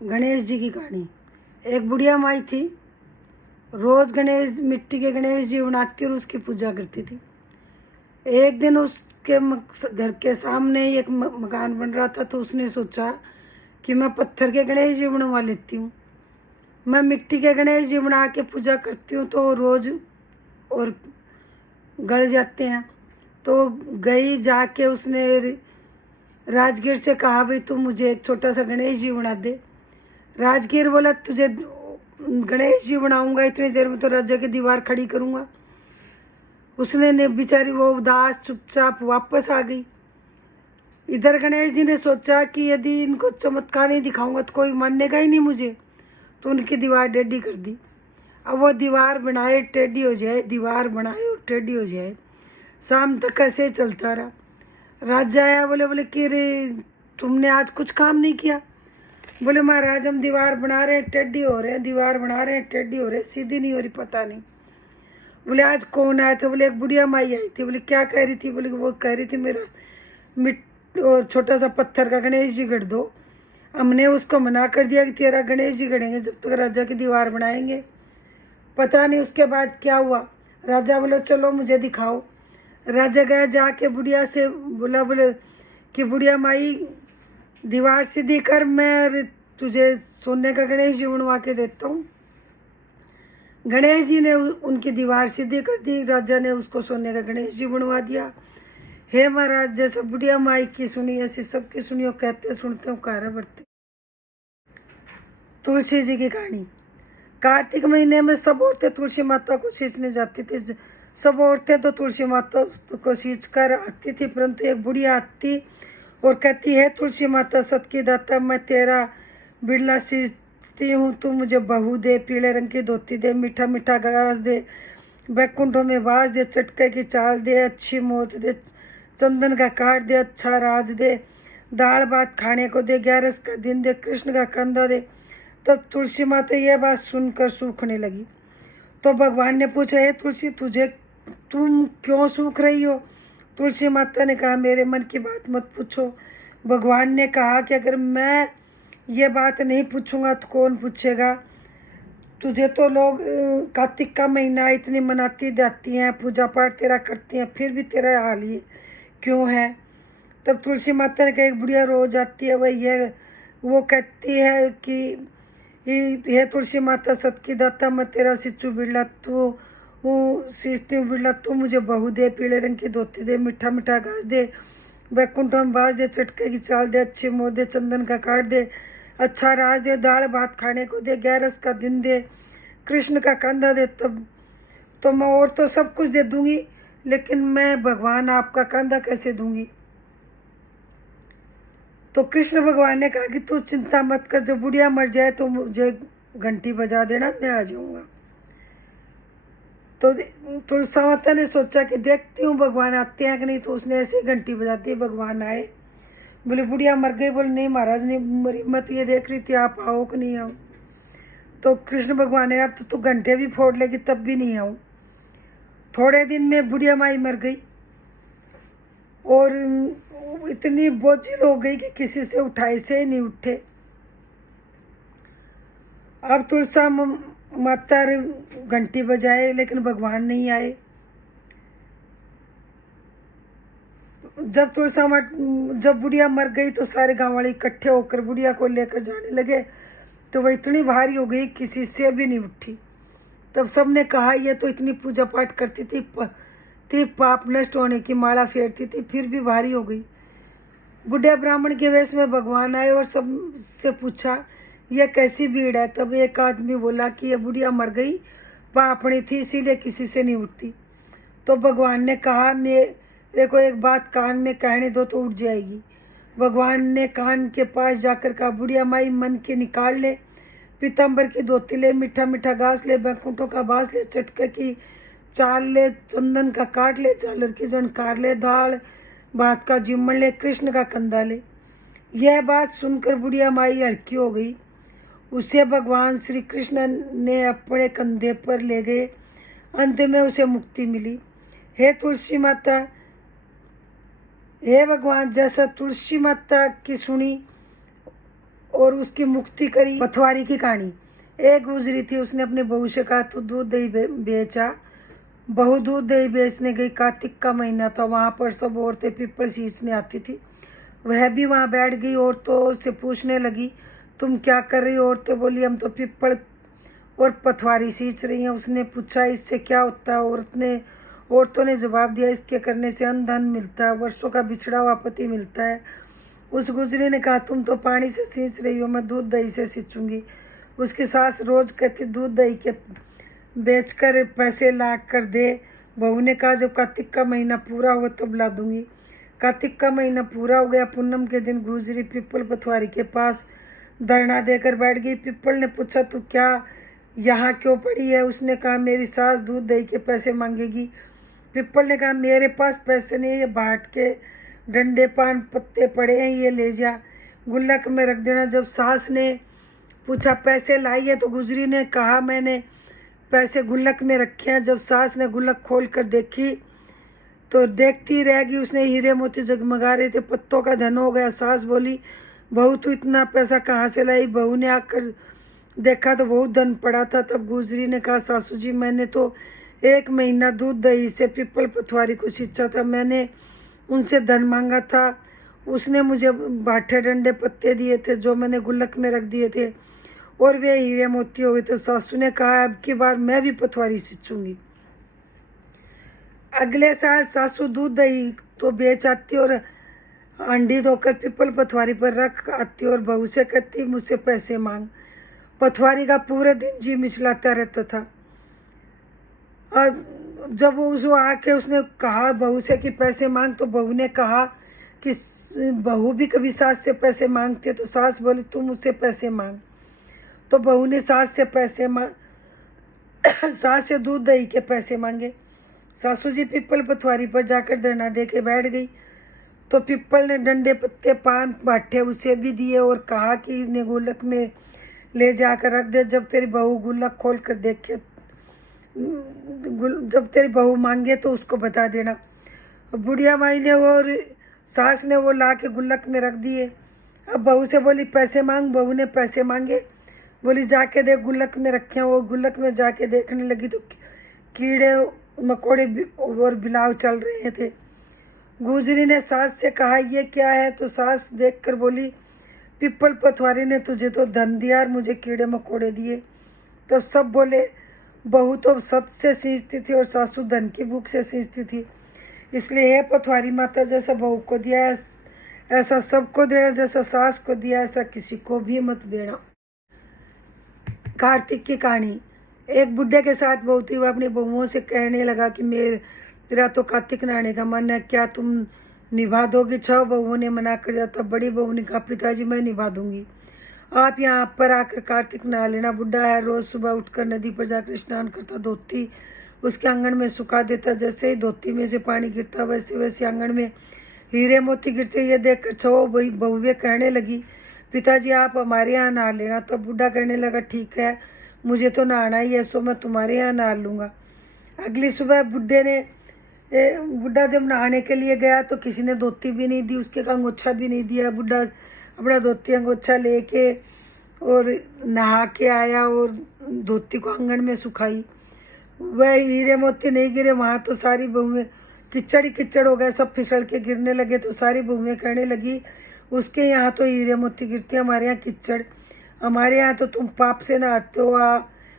गणेश जी की कहानी। एक बुढ़िया माई थी। रोज गणेश मिट्टी के गणेश जी बनाती और उसकी पूजा करती थी। एक दिन उसके घर के सामने ही एक मकान बन रहा था, तो उसने सोचा कि मैं पत्थर के गणेश जी बनवा लेती हूँ। मैं मिट्टी के गणेश जी बना के पूजा करती हूँ तो रोज और गड़ जाते हैं। तो गई जाके उसने राजगीर से कहा, भाई तू मुझे एक छोटा सा गणेश जी बना दे। राजगीर बोला, तुझे गणेश जी बनाऊंगा, इतनी देर में तो राजा की दीवार खड़ी करूंगा। उसने ने बेचारी वो उदास चुपचाप वापस आ गई। इधर गणेश जी ने सोचा कि यदि इनको चमत्कार नहीं दिखाऊंगा तो कोई मानेगा ही नहीं मुझे, तो उनकी दीवार टेढ़ी कर दी। अब वो दीवार बनाए टेढ़ी हो जाए, दीवार बनाए और टेढ़ी हो जाए। शाम तक ऐसे चलता रहा। राजा आया, बोले बोले कि रे तुमने आज कुछ काम नहीं किया। बोले महाराज हम दीवार बना रहे हैं, टेढ़ी हो रहे हैं, दीवार बना रहे हैं, टेढ़ी हो रहे, सीधी नहीं हो रही, पता नहीं। बोले आज कौन आया था? बोले एक बुढ़िया माई आई थी। बोले क्या कह रही थी? बोले वो कह रही थी मेरा और छोटा सा पत्थर का गणेश जी गढ़ दो। हमने उसको मना कर दिया कि तेरा गणेश जी गढ़ेंगे जब तक राजा की दीवार बनाएंगे। पता नहीं उसके बाद क्या हुआ। राजा बोले चलो मुझे दिखाओ। राजा गया, जाके बुढ़िया से बोला, बोले कि बुढ़िया माई दीवार सीधी कर, मैं तुझे सोने का गणेश जी बनवा के देता हूँ। गणेश जी ने उनकी दीवार सीधी कर दी। राजा ने उसको सोने का गणेश जी बनवा दिया। हे महाराज, जैसे बुढ़िया माई की सुनी ऐसी सबकी सुनियो, कहते सुनते हो कारा बढ़ते। तुलसी जी की कहानी। कार्तिक महीने में सब औरतें तुलसी माता को सींचने जाती थी। सब औरतें तो तुलसी माता को सींच कर आती थी, परंतु एक बुढ़िया आती और कहती है, तुलसी माता सत की दाता, मैं तेरा बिरला सींचती हूँ, तू मुझे बहू दे, पीले रंग की धोती दे, मीठा मीठा घास दे, बैकुंठों में वास दे, चटके की चाल दे, अच्छी मौत दे, चंदन का काट दे, अच्छा राज दे, दाल भात खाने को दे, 11 का दिन दे, कृष्ण का कंधा दे। तब तुलसी माता यह बात सुनकर सूखने लगी। तो भगवान ने पूछा, हे तुलसी, तुम क्यों सूख रही हो? तुलसी माता ने कहा, मेरे मन की बात मत पूछो। भगवान ने कहा कि अगर मैं ये बात नहीं पूछूंगा तो कौन पूछेगा? तुझे तो लोग कार्तिक का महीना इतनी मनाती जाती हैं, पूजा पाठ तेरा करती हैं, फिर भी तेरा हाल ये क्यों है? तब तुलसी माता ने कहा, एक बुढ़िया रोज आती है, वो कहती है कि हे तुलसी माता सत की दाता, मैं तेरा सिच्चू बिरला, तू सींचती हूँ बिरला, तू मुझे बहू दे, पीले रंग की धोती दे, मीठा मीठा घास दे, बैकुंठ में बास दे, चटके की चाल दे, अच्छी मोह दे, चंदन का काट दे, अच्छा राज दे, दाल भात खाने को दे, 11 का दिन दे, कृष्ण का कंधा दे। तब तो मैं और तो सब कुछ दे दूंगी, लेकिन मैं भगवान आपका कंधा कैसे दूंगी? तो कृष्ण भगवान ने कहा कि तू चिंता मत कर, जब बुढ़िया मर जाए तो मुझे घंटी बजा देना, मैं आ जाऊंगा। तो तुलसी माता ने सोचा कि देखती हूँ भगवान आते हैं कि नहीं, तो उसने ऐसे घंटी बजा दी। भगवान आए। बोले बुढ़िया मर गई? बोले नहीं महाराज, नहीं मरी, मैं तो ये देख रही थी आप आओ कि नहीं आओ। तो कृष्ण भगवान ने, अब तो तू घंटे भी फोड़ लेगी तब भी नहीं आऊँ। थोड़े दिन में बुढ़िया माई मर गई और इतनी बोझिल हो गई कि किसी से उठाए से नहीं उठे। अब तुलसा माता घंटी बजाए लेकिन भगवान नहीं आए। जब बुढ़िया मर गई तो सारे गांव वाले इकट्ठे होकर बुढ़िया को लेकर जाने लगे, तो वह इतनी भारी हो गई किसी से भी नहीं उठी। तब सबने कहा, ये तो इतनी पूजा पाठ करती थी, पाप नष्ट होने की माला फेरती थी, फिर भी भारी हो गई। बुढ़े ब्राह्मण के वेश में भगवान आए और सबसे पूछा, यह कैसी भीड़ है? तब एक आदमी बोला कि यह बुढ़िया मर गई, पापणी थी, इसीलिए किसी से नहीं उठती। तो भगवान ने कहा, मेरे को एक बात कान में कहने दो तो उठ जाएगी। भगवान ने कान के पास जाकर कहा, बुढ़िया माई मन के निकाल ले, पीताम्बर की धोती ले, मीठा मीठा घास ले, बैकुंठों का बास ले, चटके की चाल ले, चंदन का काट ले, झालर की झनकार ले, दाल भात का जिम्मन ले, कृष्ण का कंधा ले। यह बात सुनकर बुढ़िया माई हल्की हो गई। उसे भगवान श्री कृष्ण ने अपने कंधे पर ले गए। अंत में उसे मुक्ति मिली। हे तुलसी माता, हे भगवान, जैसा तुलसी माता की सुनी और उसकी मुक्ति करी। पथवारी की कहानी। एक गुजरी थी, उसने अपने बहू से कहा तू दूध दही बेचा। बहू दूध दही बेचने गई। कार्तिक का महीना था, वहाँ पर सब औरतें पीपल सींचने आती थी। वह भी वहाँ बैठ गई। औरतों से पूछने लगी तुम क्या कर रही हो? औरतें बोली हम तो पीपल और पथवारी सींच रही हैं। उसने पूछा इससे क्या होता है? औरतों ने जवाब दिया इसके करने से अन्न धन मिलता है, वर्षों का बिछड़ा हुआ पति मिलता है। उस गुजरी ने कहा तुम तो पानी से सींच रही हो, मैं दूध दही से सींचूंगी। उसकी सास रोज कहती दूध दही के बेचकर पैसे ला कर दे। बहू ने कहा जब कार्तिक का महीना पूरा हुआ तब ला दूंगी। कार्तिक का महीना पूरा हो गया। पूनम के दिन गुजरी पीपल पथवारी के पास धरना देकर बैठ गई। पीपल ने पूछा तू क्या यहाँ क्यों पड़ी है? उसने कहा मेरी सास दूध दही के पैसे मांगेगी। पीपल ने कहा मेरे पास पैसे नहीं, ये बाट के डंडे पान पत्ते पड़े हैं, ये ले जा, गुल्लक में रख देना। जब सास ने पूछा पैसे लाई है तो गुजरी ने कहा मैंने पैसे गुल्लक में रखे हैं। जब सास ने गुल्लक खोल कर देखी तो देखती रह गई। उसने हीरे मोती जगमगा रहे थे, पत्तों का धन हो गया। सास बोली बहू तू इतना पैसा कहाँ से लाई? बहू ने आकर देखा तो बहुत धन पड़ा था। तब गुजरी ने कहा सासू जी मैंने तो 1 महीना दूध दही से पीपल पथवारी को सींचा था, मैंने उनसे धन मांगा था। उसने मुझे बाठे डंडे पत्ते दिए थे जो मैंने गुल्लक में रख दिए थे और वे हीरे मोती हो गए। तो सासू ने कहा अब की बार मैं भी पथवारी सींचूंगी। अगले साल सासू दूध दही तो बेच आती और अंडी धोकर पीपल पथवारी पर रख आती और बहू से कहती मुझसे पैसे मांग। पथवारी का पूरे दिन जी मिचलाता रहता था। और जब वो उसको आके उसने कहा बहू से कि पैसे मांग, तो बहू ने कहा कि बहू भी कभी सास से पैसे मांगती है। तो सास बोली तू मुझसे पैसे मांग। तो बहू ने सास से दूध दही के पैसे मांगे। सासू जी पीपल पथवारी पर जाकर धरना दे के बैठ गई। तो पीपल ने डंडे पत्ते पान बाटे उसे भी दिए और कहा कि इन्हें गुल्लक में ले जाकर रख दे। जब तेरी बहू गुल्लक खोल कर देखे, जब तेरी बहू मांगे तो उसको बता देना। बुढ़िया माई ने और सास ने वो ला के गुल्लक में रख दिए। अब बहू से बोली पैसे मांग। बहू ने पैसे मांगे। बोली जाके देख गुल्लक में रखे हैं। वो गुल्लक में जाके देखने लगी तो कीड़े मकोड़े और बिलाव चल रहे थे। गुजरी ने सास से कहा ये क्या है? तो सास देखकर बोली पीपल पथवारी ने तुझे तो धन दिया और मुझे कीड़े मकोड़े दिए। तो सब बोले बहू तो सत से सींचती थी और सासू धन की भूख से सींचती थी, इसलिए हे पथवारी माता जैसा बहू को दिया ऐसा सबको देना, जैसा सास को दिया ऐसा किसी को भी मत देना। कार्तिक की कहानी। एक बुढ़े के साथ बहू थी। वह अपनी बहुओं से कहने लगा कि मेरा तो कार्तिक नहाने का मन है, क्या तुम निभा दोगी? 6 बहुओं ने मना कर दिया। तब बड़ी बहू ने कहा पिताजी मैं निभा दूंगी, आप यहाँ पर आकर कार्तिक नहा लेना। बुढ़ा है, रोज सुबह उठकर नदी पर जाकर स्नान करता, धोती उसके आंगन में सुखा देता। जैसे ही धोती में से पानी गिरता वैसे वैसे आंगन में हीरे मोती गिरते। ये देखकर 6 बहुएं कहने लगी पिताजी आप हमारे यहाँ नहा लेना। तब बुढ़ा कहने लगा ठीक है, मुझे तो नहाना ही है, सो मैं तुम्हारे यहाँ नहा लूँगा। अगली सुबह बुढ़ा जब नहाने के लिए गया तो किसी ने धोती भी नहीं दी, उसके अंगोछा भी नहीं दिया। बुढ़ा अपना धोती अंगोछा लेके और नहा के आया और धोती को आंगन में सुखाई। वह हीरे मोती नहीं गिरे। वहाँ तो सारी बहुएं किचड़ ही किचड़ हो गए, सब फिसल के गिरने लगे। तो सारी बहुएं कहने लगी उसके यहाँ तो हीरे मोती गिरते, हमारे यहाँ किचड़, हमारे यहाँ तो तुम पाप से नहाते हो,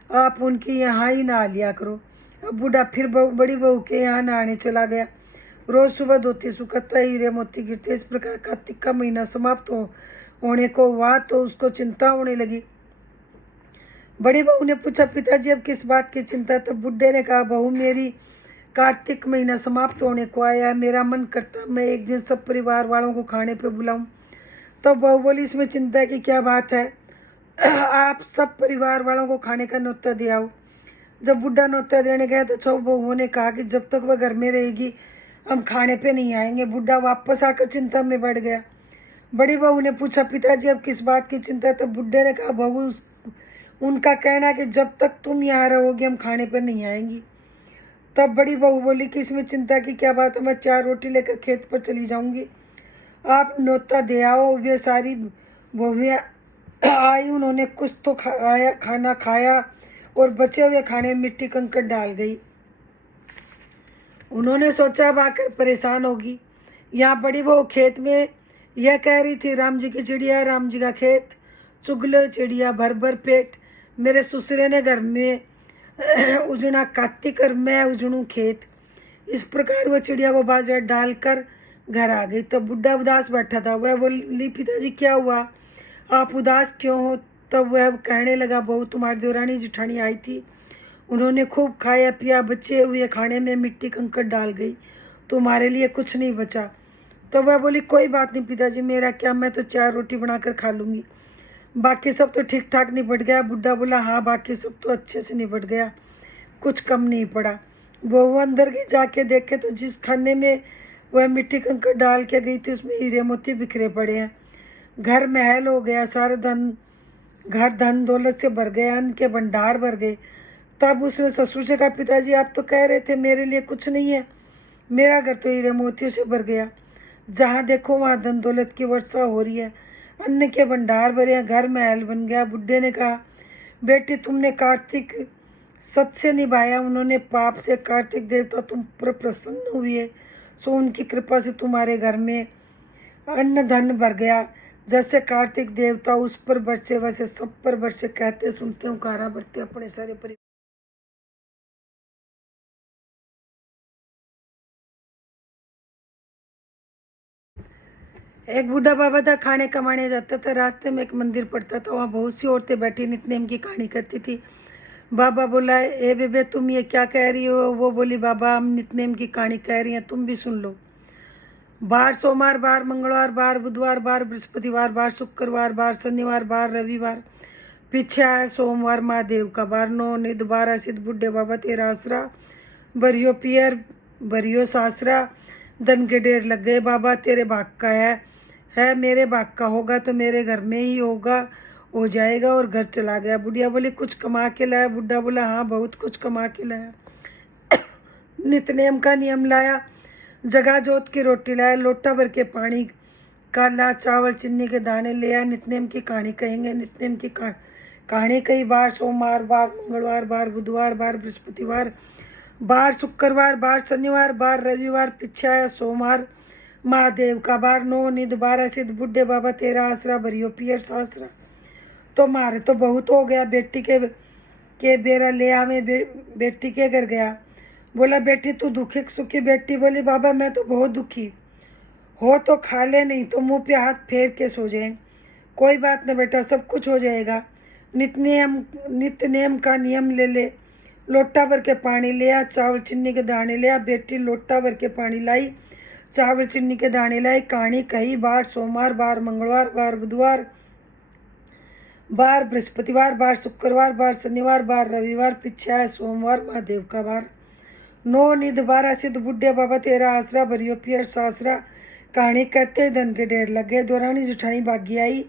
आप उनके यहाँ ही नहा लिया करो। अब बूढ़ा फिर बड़ी बहू के यहाँ नहाने चला गया। रोज सुबह धोती सुखाता, हीरे मोती गिरते। इस प्रकार कार्तिक का महीना समाप्त होने को हुआ तो उसको चिंता होने लगी। बड़ी बहू ने पूछा पिताजी अब किस बात की चिंता? तब बुढ़े ने कहा बहू मेरी कार्तिक महीना समाप्त होने को आया है, मेरा मन करता मैं एक दिन सब परिवार वालों को खाने पे बुलाऊं। तो बहू बोली इसमें चिंता की क्या बात है, आप सब परिवार वालों को खाने का न्योता दे आओ। जब बुढ़ा न्योता देने गया तो 6 बहुओं ने कहा कि जब तक वह घर में रहेगी हम खाने पे नहीं आएंगे। बुढ़ा वापस आकर चिंता में बढ़ गया। बड़ी बहू ने पूछा पिताजी अब किस बात की चिंता? तब बुढ़े ने कहा बहू उनका कहना है कि जब तक तुम यहाँ रहोगे हम खाने पर नहीं आएंगी। तब बड़ी बहू बोली कि इसमें चिंता की क्या बात है, मैं 4 रोटी लेकर खेत पर चली जाऊंगी, आप न्योता दे आओ। वे सारी बहुएं आई, उन्होंने कुछ तो खाया, खाना खाया और बचे हुए खाने में मिट्टी कंकड़ डाल गई। उन्होंने सोचा अब आकर परेशान होगी। यहाँ बड़ी बहू खेत में यह कह रही थी, राम जी की चिड़िया, राम जी का खेत, चुग लो चिड़िया भर भर पेट, मेरे ससुरे ने घर में उजना कार्तिक और मैं उजड़ू खेत। इस प्रकार वह चिड़िया को बाजार डालकर घर आ गई। तब बुढ़ा उदास बैठा था। वह बोली, पिताजी क्या हुआ, आप उदास क्यों हो? तब वह कहने लगा, बहू तुम्हारी देवरानी जिठानी आई थी, उन्होंने खूब खाया पिया, बचे हुए खाने में मिट्टी कंकड़ डाल गई, तुम्हारे लिए कुछ नहीं बचा। तो वह बोली, कोई बात नहीं पिताजी, मेरा क्या, मैं तो 4 रोटी बनाकर खा लूँगी, बाकी सब तो ठीक ठाक निपट गया। बुढ़ा बोला, हाँ बाकी सब तो अच्छे से निपट गया, कुछ कम नहीं पड़ा। वो अंदर गई, जाके देखे तो जिस खाने में वह मिट्टी कंकड़ डाल के गई थी उसमें हीरे मोती बिखरे पड़े हैं। घर महल हो गया, सारे घर धन दौलत से भर गए, अन्न के भंडार भर गए। तब उसने ससुर से कहा, पिताजी आप तो कह रहे थे मेरे लिए कुछ नहीं है, मेरा घर तो हीरे मोतियों से भर गया, जहाँ देखो वहाँ धन दौलत की वर्षा हो रही है, अन्न के भंडार भरे हैं, घर महल बन गया। बुढ़े ने कहा, बेटी तुमने कार्तिक सत से निभाया, उन्होंने पाप से, कार्तिक देवता तुम पर प्रसन्न हुए, सो उनकी कृपा से तुम्हारे घर में अन्न धन भर गया। जैसे कार्तिक देवता उस पर बरसे वैसे सब पर बरसे, कहते सुनते हूँ कारा बरते अपने सारे परिवार। एक बूढ़ा बाबा था, खाने कमाने जाता था, रास्ते में एक मंदिर पड़ता था, वहाँ बहुत सी औरतें बैठी नित्यनेम की कहानी करती थी। बाबा बोला, ए बेबे तुम ये क्या कह रही हो? वो बोली, बाबा हम नित्यनेम की कहानी कह रही हैं, तुम भी सुन लो। बार सोमवार, बार मंगलवार, बार बुधवार, बार बृहस्पतिवार, बार शुक्रवार, बार शनिवार, बार रविवार, पीछे आया सोमवार महादेव का बार, 9 निध 12 सिद्ध, बुढ़े बाबा तेरा आसरा, बरियो पियर बरियो सासरा, धन के ढेर लग गए, बाबा तेरे भाग का है मेरे भाग का होगा तो मेरे घर में ही होगा, हो जाएगा। और घर चला गया। बुढ़िया बोली, कुछ कमा के लाया? बुढ़ा बोला, हाँ बहुत कुछ कमा के लाया। नित्यनेम का नियम लाया, जगह जोत की रोटी लाया, लोटा भर के पानी का ला, चावल चीनी के दाने ले आया। नित्यनेम की कहानी कहेंगे। नित्यनेम की कहानी कई बार सोमवार, बार मंगलवार, बार बुधवार, बार बृहस्पतिवार, बार शुक्रवार, बार शनिवार, बार रविवार, पीछे आया सोमवार महादेव का बार, 9 निध 12 सिद्ध, बुढ़े बाबा तेरा आसरा, भरियो पियर सासरा। तो मारे तो बहुत हो गया, बेटी के बेरा ले आवे, बेटी के घर गया। बोला, बेटी तू दुखी सुखी? बेटी बोली, बाबा मैं तो बहुत दुखी हो, तो खा ले, नहीं तो मुंह पे हाथ फेर के सो जाए। कोई बात न बेटा, सब कुछ हो जाएगा। नित्य नेम का नियम ले, लोटा भर के पानी लिया, चावल चीनी के दाने लिया। बेटी लोटा भर के पानी लाई, चावल चीनी के दाने लाई। कहानी कही, बार सोमवार, बार मंगलवार, बार बुधवार, बार बृहस्पतिवार, बार शुक्रवार, बार शनिवार, बार रविवार, पीछे आया सोमवार महादेव का बार, 9 निध 12 सिद्ध, बुढ़े बाबा तेरा आसरा, भरियो पियर सासरा। कहानी कहते धन के ढेर लगे। दौरानी जुठानी भागी आई,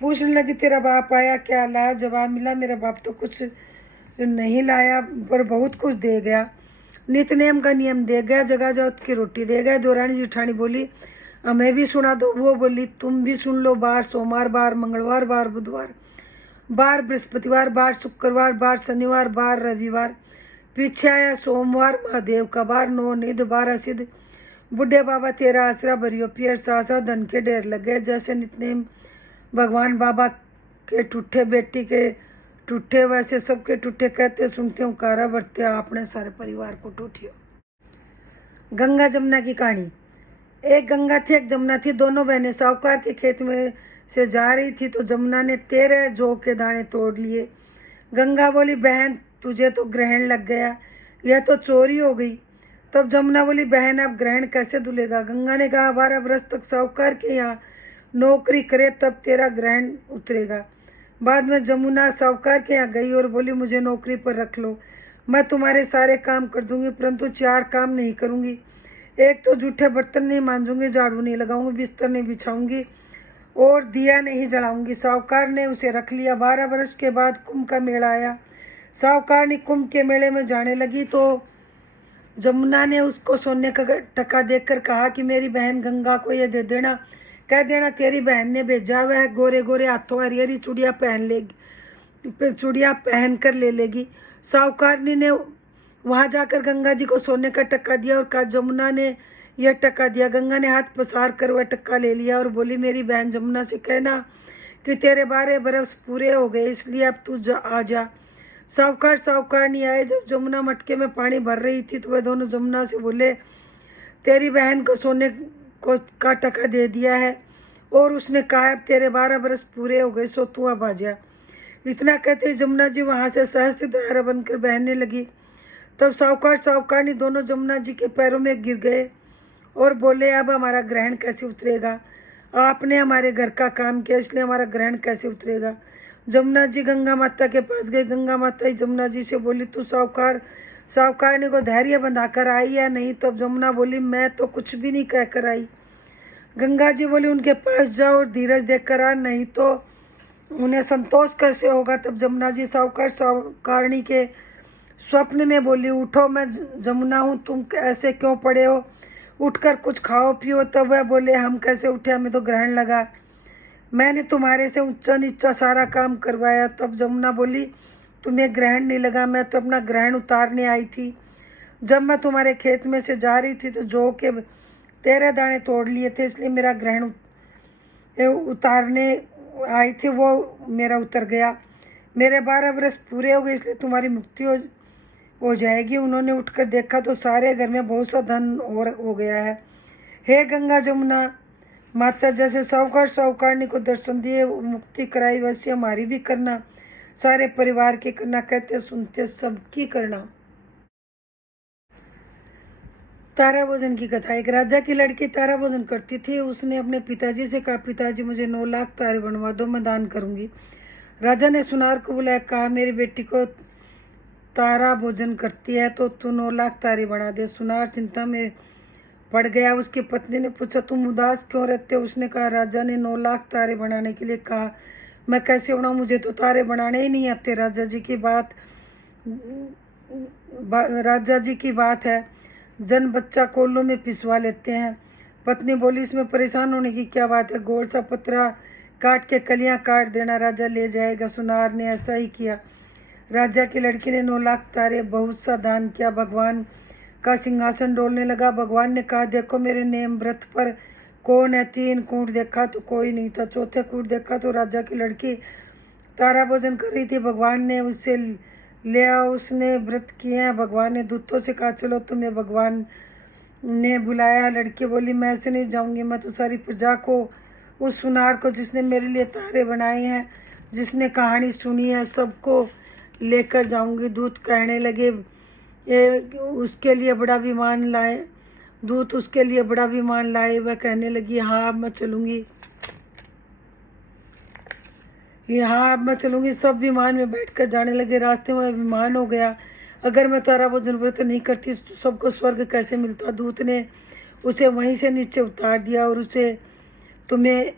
पूछने लगी, तेरा बाप आया, क्या लाया? जवाब मिला, मेरा बाप तो कुछ नहीं लाया, पर बहुत कुछ दे गया, नित्यनेम का नियम दे गया, जगह जोत की रोटी दे गया। दौरानी जुठानी बोली, हमें भी सुना दो। वो बोली, तुम भी सुन लो। बार सोमवार, बार मंगलवार, बार बुधवार, बार बृहस्पतिवार, बार शुक्रवार, बार शनिवार, बार रविवार, पीछे आया सोमवार महादेव का बार, 9 निध 12 सिद्ध, बुढ़े बाबा तेरा आसरा, भरियो पियर सासरा। धन के ढेर लगे। जैसे नित्यनेम भगवान बाबा के टूटे, बेटी के टूटे, वैसे सबके टूटे। कहते सुनते हूँ कारा बरते, अपने सारे परिवार को टूटियो। गंगा जमुना की कहानी। एक गंगा थी, एक जमुना थी। दोनों बहनें साहूकार के खेत में से जा रही थी तो जमुना ने 13 जौ के दाने तोड़ लिए। गंगा बोली, बहन तुझे तो ग्रहण लग गया, यह तो चोरी हो गई। तब जमुना बोली, बहन अब ग्रहण कैसे धुलेगा? गंगा ने कहा, 12 वर्ष तक साहूकार के यहाँ नौकरी करे तब तेरा ग्रहण उतरेगा। बाद में जमुना साहूकार के यहाँ गई और बोली, मुझे नौकरी पर रख लो, मैं तुम्हारे सारे काम कर दूंगी, परंतु 4 काम नहीं करूंगी। एक तो जूठे बर्तन नहीं मांजूंगी, झाड़ू नहीं लगाऊंगी, बिस्तर नहीं बिछाऊंगी और दिया नहीं जलाऊंगी। साहूकार ने उसे रख लिया। 12 वर्ष के बाद कुंभ का मेला आया। साहूकार ने कुंभ के मेले में जाने लगी तो जमुना ने उसको सोने का टका देकर कहा कि मेरी बहन गंगा को ये दे देना, कह देना तेरी बहन ने भेजा हुआ है, गोरे गोरे हाथों हरी हरी चूड़ियाँ पहन लेगी, चूड़ियाँ पहन कर ले लेगी। साहूकारनी ने वहाँ जाकर गंगा जी को सोने का टक्का दिया और कहा जमुना ने यह टक्का दिया। गंगा ने हाथ पसार कर वह टक्का ले लिया और बोली मेरी बहन जमुना से कहना कि तेरे 12 बरस पूरे हो गए, इसलिए अब तू आ जा। साहूकारनी आए। जब जमुना मटके में पानी भर रही थी तो वह दोनों जमुना से बोले तेरी बहन को सोने को का टका दे दिया है और उसने कहा अब तेरे 12 बरस पूरे हो गए, सो तू अब आ जा। इतना कहते ही जमुना जी वहाँ से सहस्त्र धारा बनकर बहने लगी। तब साहूकारनी दोनों जमुना जी के पैरों में गिर गए और बोले अब हमारा ग्रहण कैसे उतरेगा, आपने हमारे घर का काम किया इसलिए हमारा ग्रहण कैसे उतरेगा। जमुना जी गंगा माता के पास गए। गंगा माता ही जमुना जी से बोली तू साहूकारनी को धैर्य बंधाकर आई या नहीं। तब जमुना बोली मैं तो कुछ भी नहीं कह कर आई। गंगा जी बोली उनके पास जाओ और धीरज देकर आ, नहीं तो उन्हें संतोष कैसे होगा। तब जमुना जी साहूकारनी के स्वप्न में बोली उठो मैं जमुना हूँ, तुम ऐसे क्यों पड़े हो, उठकर कुछ खाओ पियो। तब वह बोले हम कैसे उठे, हमें तो ग्रहण लगा, मैंने तुम्हारे से ऊंचा नीचा सारा काम करवाया। तब जमुना बोली तुम्हें ग्रहण नहीं लगा, मैं तो अपना ग्रहण उतारने आई थी। जब मैं तुम्हारे खेत में से जा रही थी तो जौ के 13 दाने तोड़ लिए थे, इसलिए मेरा ग्रहण उतारने आई थी, वो मेरा उतर गया। मेरे 12 बरस पूरे हो गए इसलिए तुम्हारी मुक्ति हो जाएगी। उन्होंने उठकर देखा तो सारे घर में बहुत सा धन हो गया है। हे गंगा जमुना माता, जैसे साहूकारनी को दर्शन दिए मुक्ति कराई वैसे हमारी भी करना, सारे परिवार की करना, कहते सुनते सबकी करना। तारा भोजन की कथा। एक राजा की लड़की तारा भोजन करती थी। उसने अपने पिताजी से कहा पिताजी मुझे 9 लाख तारे बनवा दो, मैं दान करूंगी। राजा ने सुनार को बुलाया, कहा मेरी बेटी को तारा भोजन करती है तो तू 9 लाख तारे बना दे। सुनार चिंता में पड़ गया। उसकी पत्नी ने पूछा तुम उदास क्यों रहते हो। उसने कहा राजा ने 9 लाख तारे बनाने के लिए कहा, मैं कैसे बनाऊं, मुझे तो तारे बनाने ही नहीं आते। राजा जी की बात है, जन बच्चा कोलों में पिसवा लेते हैं। पत्नी बोली इसमें परेशान होने की क्या बात है, गोल सा पतरा काट के कलियां काट देना, राजा ले जाएगा। सुनार ने ऐसा ही किया। राजा की लड़की ने 9 लाख तारे बहुत सा दान किया। भगवान का सिंहासन डोलने लगा। भगवान ने कहा देखो मेरे नेम व्रत पर कौन है। 3 कूट देखा तो कोई नहीं था। चौथे कूट देखा तो राजा की लड़की तारा भोजन कर रही थी। भगवान ने उससे ले आओ, उसने व्रत किए हैं। भगवान ने दूतों से कहा चलो तुम्हें भगवान ने बुलाया। लड़की बोली मैं ऐसे नहीं जाऊंगी, मैं तो सारी प्रजा को, उस सुनार को जिसने मेरे लिए तारे बनाए हैं, जिसने कहानी सुनी है, सबको लेकर जाऊंगी। दूत कहने लगे उसके लिए बड़ा विमान लाए। दूत उसके लिए बड़ा विमान लाए। वह कहने लगी हाँ अब मैं चलूंगी, हाँ अब मैं चलूंगी। सब विमान में बैठकर जाने लगे। रास्ते में विमान हो गया। अगर मैं तारा भोजन व्रत नहीं करती तो सबको स्वर्ग कैसे मिलता। दूत ने उसे वहीं से नीचे उतार दिया और उसे तुम्हें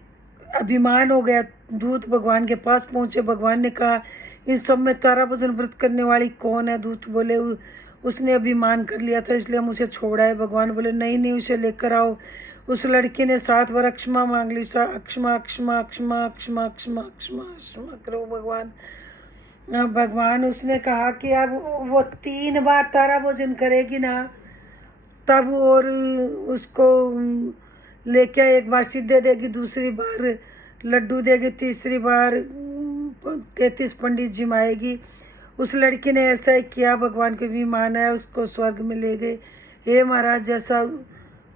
अभिमान हो गया। दूत भगवान के पास पहुंचे। भगवान ने कहा इन सब में तारा भोजन व्रत करने वाली कौन है। दूत बोले उसने अभिमान कर लिया था इसलिए हम उसे छोड़ा है। भगवान बोले नहीं उसे लेकर आओ। उस लड़की ने 7 बार क्षमा मांग ली। क्षमा क्षमा क्षमा क्षमा क्षमा क्षमा क्षमा करो भगवान। भगवान उसने कहा कि अब वो 3 बार तारा भोजन करेगी ना तब और उसको लेके एक बार सीधे देगी, दूसरी बार लड्डू देगी, तीसरी बार 33 पंडित जिमाएगी। उस लड़की ने ऐसा ही किया। भगवान के भी मान है, उसको स्वर्ग में ले गए। हे महाराज जैसा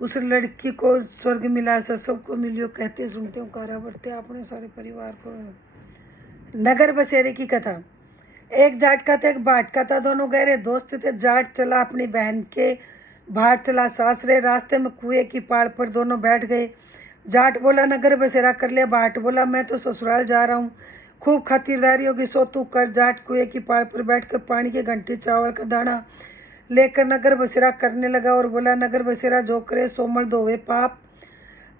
उस लड़की को स्वर्ग मिला ऐसा सबको मिलियो। कहते सुनते हो कारा बढ़ते अपने सारे परिवार को। नगर बसेरे की कथा। एक जाट का था एक बाट का था, दोनों गहरे दोस्त थे। जाट चला अपनी बहन के, बाट चला सासरे। रास्ते में कुएं की पाड़ पर दोनों बैठ गए। जाट बोला नगर बसेरा कर ले। बाट बोला मैं तो ससुराल जा रहा हूँ, खूब खातिरदारी होगी सो तू कर। जाट कुएं की पाड़ पर बैठकर पानी की घंटी चावल का दाना लेकर नगर बसेरा करने लगा और बोला नगर बसेरा जो करे सोमल धोवे पाप।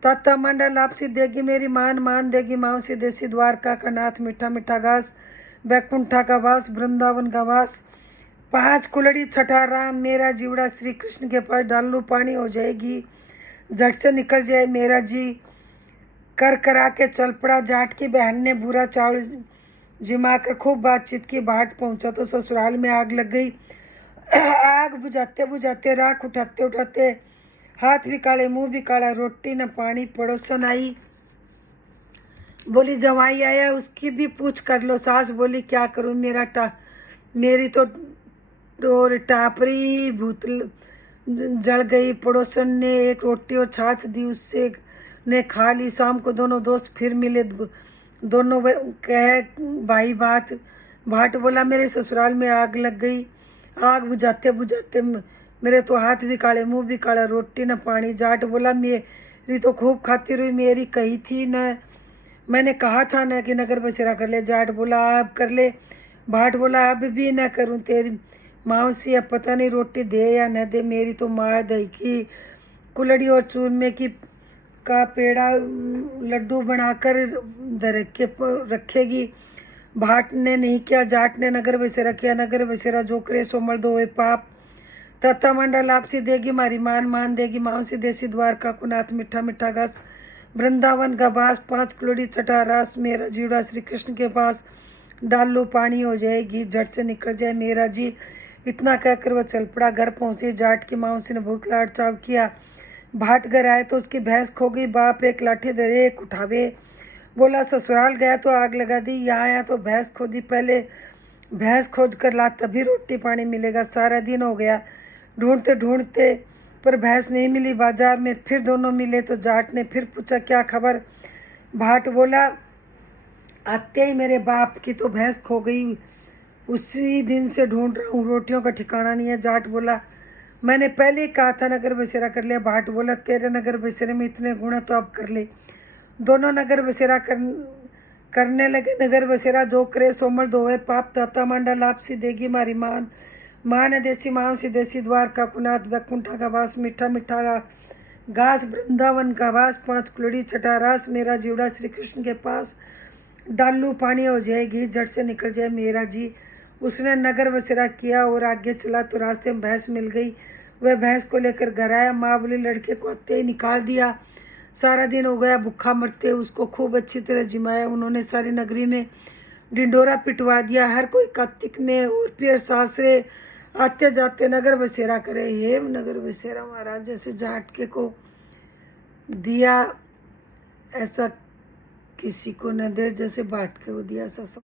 ताता मंडा लापसी देगी मेरी मान देगी माँ से देसी। द्वारका का नाथ मीठा मीठा घास, बैकुंठा का वास, वृंदावन का वास। 5 कुलड़ी छठा राम, मेरा जीवड़ा श्री कृष्ण के पास डाल लूँ पानी हो जाएगी, झट से निकल जाए मेरा जी। कर करा के चल पड़ा। जाट की बहन ने बुरा चावल जिमा कर खूब बातचीत की। भाट पहुंचा तो ससुराल में आग लग गई। आग बुझाते बुझाते, राख उठाते उठाते, हाथ भी काले मुंह भी काला। रोटी न पानी। पड़ोसन आई, बोली जवाई आया उसकी भी पूछ कर लो। सास बोली क्या करूं, मेरी तो और टापरी भूत जल गई। पड़ोसन ने एक रोटी और छाछ दी, उससे ने खा ली। शाम को दोनों दोस्त फिर मिले। दोनों कहे भाई बात। भाट बोला मेरे ससुराल में आग लग गई। आग बुझाते बुझाते मेरे तो हाथ भी काले मुंह भी काला। रोटी न पानी। जाट बोला मेरी तो खूब खाती रही, मेरी कही थी न, मैंने कहा था न कि नगर बसेरा कर ले। जाट बोला अब कर ले। भाट बोला अब भी न करूं, तेरी मौसी अब पता नहीं रोटी दे या न दे। मेरी तो माँ दही की कुलड़ी और चूरमे की का पेड़ा लड्डू बनाकर रखेगी। भाट ने नहीं किया, जाट ने नगर बसेरा किया। नगर बसेरा जो करे सो मर्द होए पाप। तथा मंडल आपसी देगी मारी मान, मान देगी माउसी देसी। द्वारका को नाथ मीठा मीठा घास, वृंदावन का बास। 5 किलोड़ी चटा रास, मेरा जीवड़ा श्री कृष्ण के पास। डाल लो पानी हो जाएगी, झट से निकल जाए मेरा जी। इतना कहकर वह चल पड़ा। घर पहुंची। जाट की माउसी ने भूख लाड़ चाव किया। भाट घर आए तो उसकी भैंस खो गई। बाप एक लाठी धरे एक उठावे। बोला ससुराल गया तो आग लगा दी, यहाँ आया तो भैंस खो दी। पहले भैंस खोज कर ला तभी रोटी पानी मिलेगा। सारा दिन हो गया ढूंढते ढूंढते, पर भैंस नहीं मिली। बाजार में फिर दोनों मिले तो जाट ने फिर पूछा क्या खबर। भाट बोला आते ही मेरे बाप की तो भैंस खो गई, उसी दिन से ढूंढ रहा हूँ, रोटियों का ठिकाना नहीं है। जाट बोला मैंने पहले ही कहा था नगर बसेरा कर ले। भाट बोला तेरे नगर बसेरे में इतने गुण है तो अब कर ले। दोनों नगर बसेरा करने लगे। नगर बसेरा जो करे सो मर्द होए पाप। ताता मंडल आपसी देगी मारी मान, माँ ने देसी माउसी देसी। द्वारका कुनाथ बैकुंठा का वास, मीठा मीठा घास, वृंदावन का वास। 5 कुलड़ी चटा रास, मेरा जीवड़ा श्री कृष्ण के पास। डालू पानी हो जाएगी, झट से निकल जाए मेरा जी। उसने नगर बसेरा किया और आगे चला तो रास्ते में भैंस मिल गई। वह भैंस को लेकर घर आया। माँ बोली लड़के को आते ही निकाल दिया। सारा दिन हो गया भूखा मरते। उसको खूब अच्छी तरह जिमाया। उन्होंने सारी नगरी में डिंडोरा पिटवा दिया। हर कोई कार्तिक में और फिर सासरे आते जाते नगर बसेरा करे। हे नगर बसेरा महाराज, जैसे जाट के को दिया ऐसा किसी को न दे, जैसे बाट के को दिया ऐसा सब।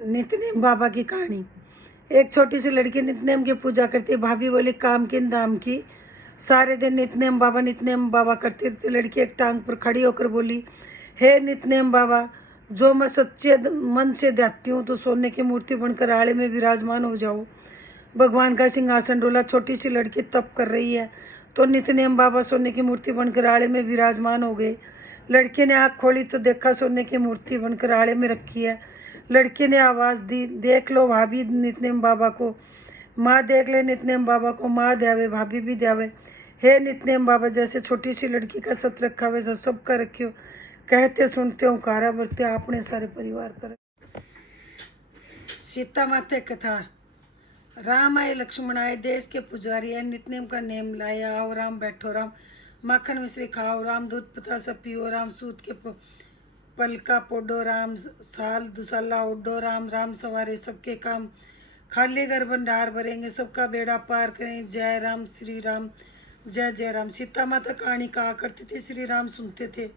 नितनेम बाबा की कहानी। एक छोटी सी लड़की नितनेम की पूजा करती। भाभी बोली काम की दाम की। सारे दिन नितनेम बाबा करती रहती। लड़की एक टांग पर खड़ी होकर बोली हे नितनेम बाबा, जो मैं सच्चे मन से देती हूँ तो सोने की मूर्ति बनकर आड़े में विराजमान हो जाओ। भगवान का सिंहासन डोला। छोटी सी लड़की तप कर रही है तो नितनेम बाबा सोने की मूर्ति बनकर आड़े में विराजमान हो गए। लड़की ने आँख खोली तो देखा सोने की मूर्ति बनकर आड़े में रखी है। लड़की ने आवाज़ दी देख लो भाभी नितनेम बाबा को। माँ देख ले नितनेम बाबा को। माँ द्यावे भाभी भी द्यावे। हे नितनेम बाबा, जैसे छोटी सी लड़की का सत रखा वैसा सबका रखियो। कहते सुनते हो कारा बरते अपने सारे परिवार कर। सीता माते कथा। राम आए लक्ष्मण आए, देश के पुजारी है। नितनेम का नेम लाया। आओ राम बैठो राम, माखन मिश्री खाओ राम, दूध पता सब पियो राम, सूत के पलका पोडो राम, साल दुसाला ओडो राम, राम सवारे सबके काम, खाली घर भंडार भरेंगे, सबका बेड़ा पार करें। जय राम श्री राम, जय जय राम। सीता माता कहानी कहा करती थी, श्री राम सुनते थे।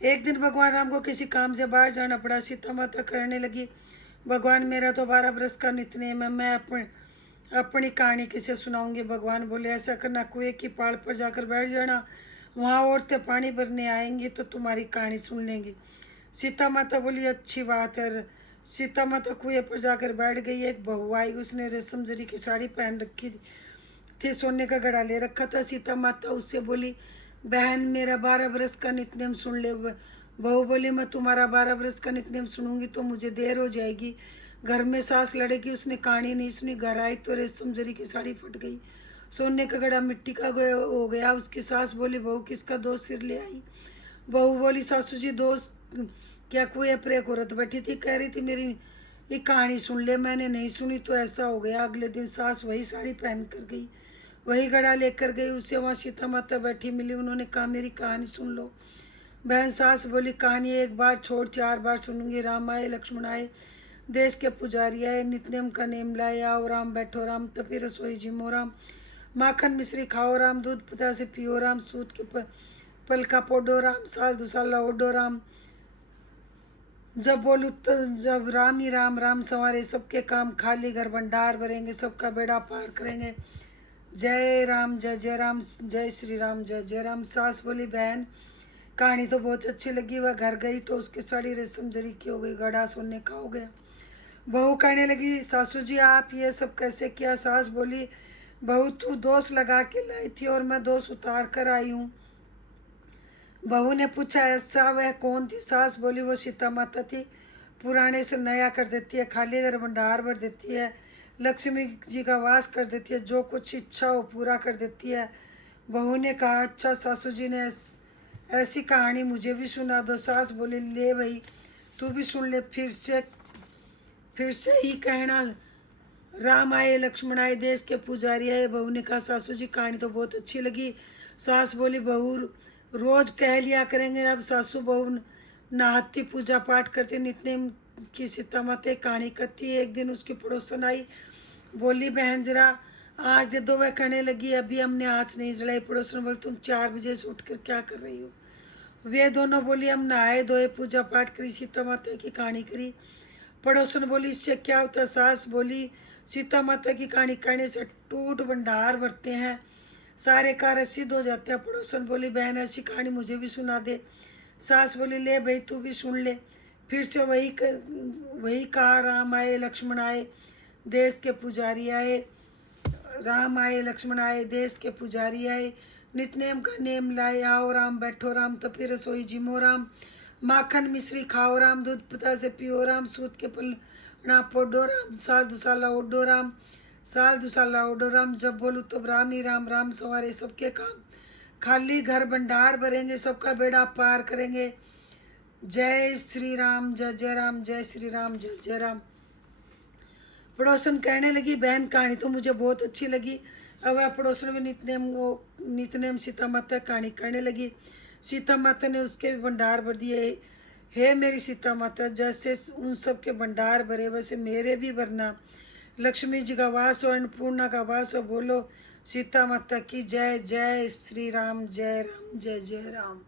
एक दिन भगवान राम को किसी काम से बाहर जाना पड़ा। सीता माता कहने लगी भगवान मेरा तो 12 बरस का नितनेम है, मैं अपनी कहानी किसे सुनाऊंगी। भगवान बोले ऐसा करना, कुएं की पाड़ पर जाकर बैठ जाना, वहाँ औरतें पानी भरने आएंगी तो तुम्हारी कहानी सुन लेंगी। सीता माता बोली अच्छी बात है। सीता माता कुएं पर जाकर बैठ गई। एक बहू आई, उसने रेशम जरी की साड़ी पहन रखी थी, सोने का घड़ा ले रखा था। सीता माता उससे बोली बहन मेरा 12 बरस का नितनेम सुन ले। बहू बोली मैं तुम्हारा 12 बरस का नितनेम सुनूंगी तो मुझे देर हो जाएगी, घर में सास लड़ेगी। उसने कहानी नहीं सुनी। घर आई तो रेशम जरी की साड़ी फट गई, सोने का घड़ा मिट्टी का हो गया। उसकी सास बोली बहू किसका दोस्त सिर ले आई। बहू बोली सासू जी दोस्त क्या, कुएं पर एक औरत बैठी थी, कह रही थी मेरी ये कहानी सुन ले। मैंने नहीं सुनी तो ऐसा हो गया। अगले दिन सास वही साड़ी पहन कर गई। वही घड़ा लेकर गई, उससे वहाँ सीता माता बैठी मिली। उन्होंने कहा मेरी कहानी सुन लो। बहन सास बोली कहानी एक बार छोड़ 4 बार सुनूंगी। राम आए लक्ष्मण आए देश के पुजारी आए, नित्यनेम का नेम लाए, आओ राम बैठो राम, तपी रसोई जिमो राम, माखन मिश्री खाओ राम, दूध पिता से पियो राम, सूत के पल का पोडो राम, साल दुसाला ओडो राम, जब बोलू तो जब राम ही राम, राम संवारे सबके काम, खाली घर भंडार भरेंगे, सबका बेड़ा पार करेंगे। जय राम जय जय राम, जय श्री राम जय जय राम। सास बोली बहन कहानी तो बहुत अच्छी लगी। वह घर गई तो उसकी साड़ी रेशम जरी की हो गई, गड़ा सोने का हो गया। बहू कहने लगी सासू जी आप ये सब कैसे किया। सास बोली बहू तू दोष लगा के लाई थी और मैं दोष उतार कर आई हूँ। बहू ने पूछा ऐसा वह कौन थी। सास बोली वो सीता माता थी, पुराने से नया कर देती है, खाली घर भंडार भर देती है, लक्ष्मी जी का वास कर देती है, जो कुछ इच्छा हो पूरा कर देती है। बहू ने कहा अच्छा सासू जी ने ऐसी कहानी मुझे भी सुना दो। सास बोली ले भाई तू भी सुन ले, फिर से ही कहना राम आए लक्ष्मण आए देश के पुजारी आए। बहू ने कहा सासू जी कहानी तो बहुत अच्छी लगी। सास बोली बहू रोज कह लिया करेंगे। अब सासू बहू नहाती पूजा पाठ करती, नित्यनेम की सीता माता कहानी करती। एक दिन उसकी पड़ोसन आई, बोली बहन जरा आज दे दो। वह कहने लगी अभी हमने आँच नहीं जलाई। पड़ोसन बोली तुम 4 बजे से उठकर क्या कर रही हो। वे दोनों बोली हम नहाए धोए पूजा पाठ करी, सीता माता की कहानी करी। पड़ोसन बोली इससे क्या होता। सास बोली सीता माता की कहानी कहने से टूट भंडार भरते हैं, सारे कार्य सिद्ध हो जाते हैं। पड़ोसन बोली बहन ऐसी कहानी मुझे भी सुना दे। सास बोली ले भाई तू भी सुन ले। फिर से वही कहा राम आए लक्ष्मण आए देश के पुजारी आए, राम आए लक्ष्मण आए देश के पुजारी आए, नित्यनेम का नेम लाए, आओ राम बैठो राम, तपी रसोई जिमो राम, माखन मिश्री खाओ राम, दूध पिता से पियो राम, सूत के पलना पोडो राम, साल दुसाला ओडो राम, साल दुसाला ओडो राम, जब बोलू तब राम ही राम, राम संवारे सबके काम, खाली घर भंडार भरेंगे, सबका बेड़ा पार करेंगे। जय श्री राम जय जय राम, जय श्री राम जय जय राम। पड़ोसन कहने लगी बहन कहानी तो मुझे बहुत अच्छी लगी। अब वह पड़ोसन में नित्यनेम सीता माता कहानी कहने लगी। सीता माता ने उसके भी भंडार भर दिए। हे मेरी सीता माता जैसे उन सब के भंडार भरे वैसे मेरे भी भरना। लक्ष्मी जी का वास हो, अन्नपूर्णा का वास हो। बोलो सीता माता की जय। जय श्री राम जय राम जय जय राम।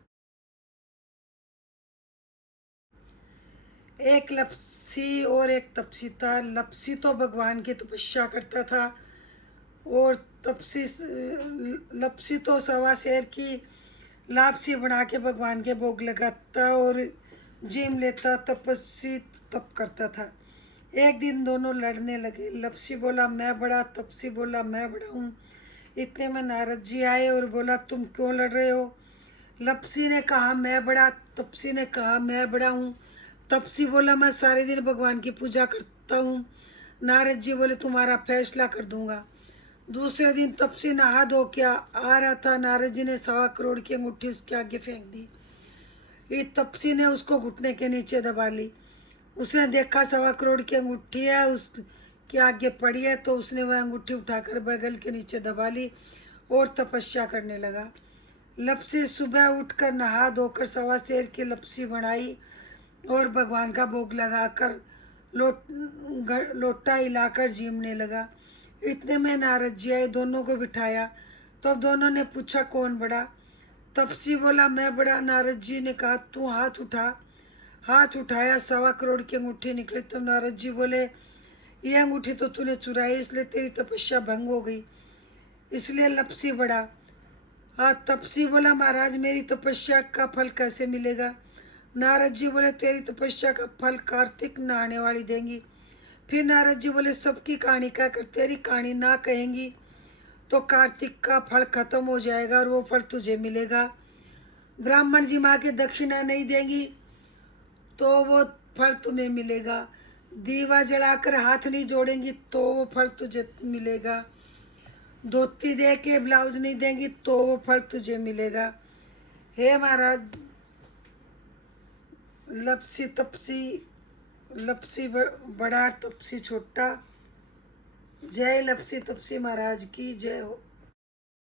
एक लपसी और एक तपसी था। लपसी तो भगवान की तपस्या करता था और लपसी तो सवा शेर की लापसी बना के भगवान के भोग लगाता और जिम लेता। तपस्वी तप करता था। एक दिन दोनों लड़ने लगे। लपसी बोला मैं बड़ा, तपसी बोला मैं बड़ा हूँ। इतने में नारद जी आए और बोला तुम क्यों लड़ रहे हो। लपसी ने कहा मैं बड़ा, तपसी ने कहा मैं बड़ा हूँ। तपसी बोला मैं सारे दिन भगवान की पूजा करता हूँ। नारद जी बोले तुम्हारा फैसला कर दूंगा। दूसरे दिन तपसी नहा धो के आ रहा था। नारद जी ने 1.25 करोड़ की अंगूठी उसके आगे फेंक दी। ये तपसी ने उसको घुटने के नीचे दबा ली। उसने देखा 1.25 करोड़ की अंगूठी है उसके आगे पड़ी है, तो उसने वह अंगूठी उठाकर बगल के नीचे दबा ली और तपस्या करने लगा। लपसी सुबह उठकर नहा धोकर 1.25 शेर की लपसी बनाई और भगवान का भोग लगाकर लोटा हिलाकर जीमने लगा। इतने में नारद जी आए, दोनों को बिठाया। तो दोनों ने पूछा कौन बड़ा। तपसी बोला मैं बड़ा। नारद जी ने कहा तू हाथ उठा। हाथ उठाया, 1.25 करोड़ की अंगूठी निकली। तब नारद जी बोले ये अंगूठी तो तूने चुराई, इसलिए तेरी तपस्या भंग हो गई, इसलिए लपसी बड़ा। हाँ तपसी बोला महाराज मेरी तपस्या का फल कैसे मिलेगा। नारद जी बोले तेरी तपस्या का फल कार्तिक नहाने वाली देंगी। फिर नारद जी बोले सबकी कहानी कहकर तेरी कहानी ना कहेंगी तो कार्तिक का फल खत्म हो जाएगा और वो फल तुझे मिलेगा। ब्राह्मण जी माँ के दक्षिणा नहीं देंगी तो वो फल तुम्हें मिलेगा। दीवा जलाकर हाथ नहीं जोड़ेंगी तो वो फल तुझे मिलेगा। धोती दे के ब्लाउज नहीं देंगी तो वो फल तुझे मिलेगा। हे महाराज लपसी तपसी, लपसी बड़ा तपसी छोटा। जय लपसी तपसी महाराज की जय हो।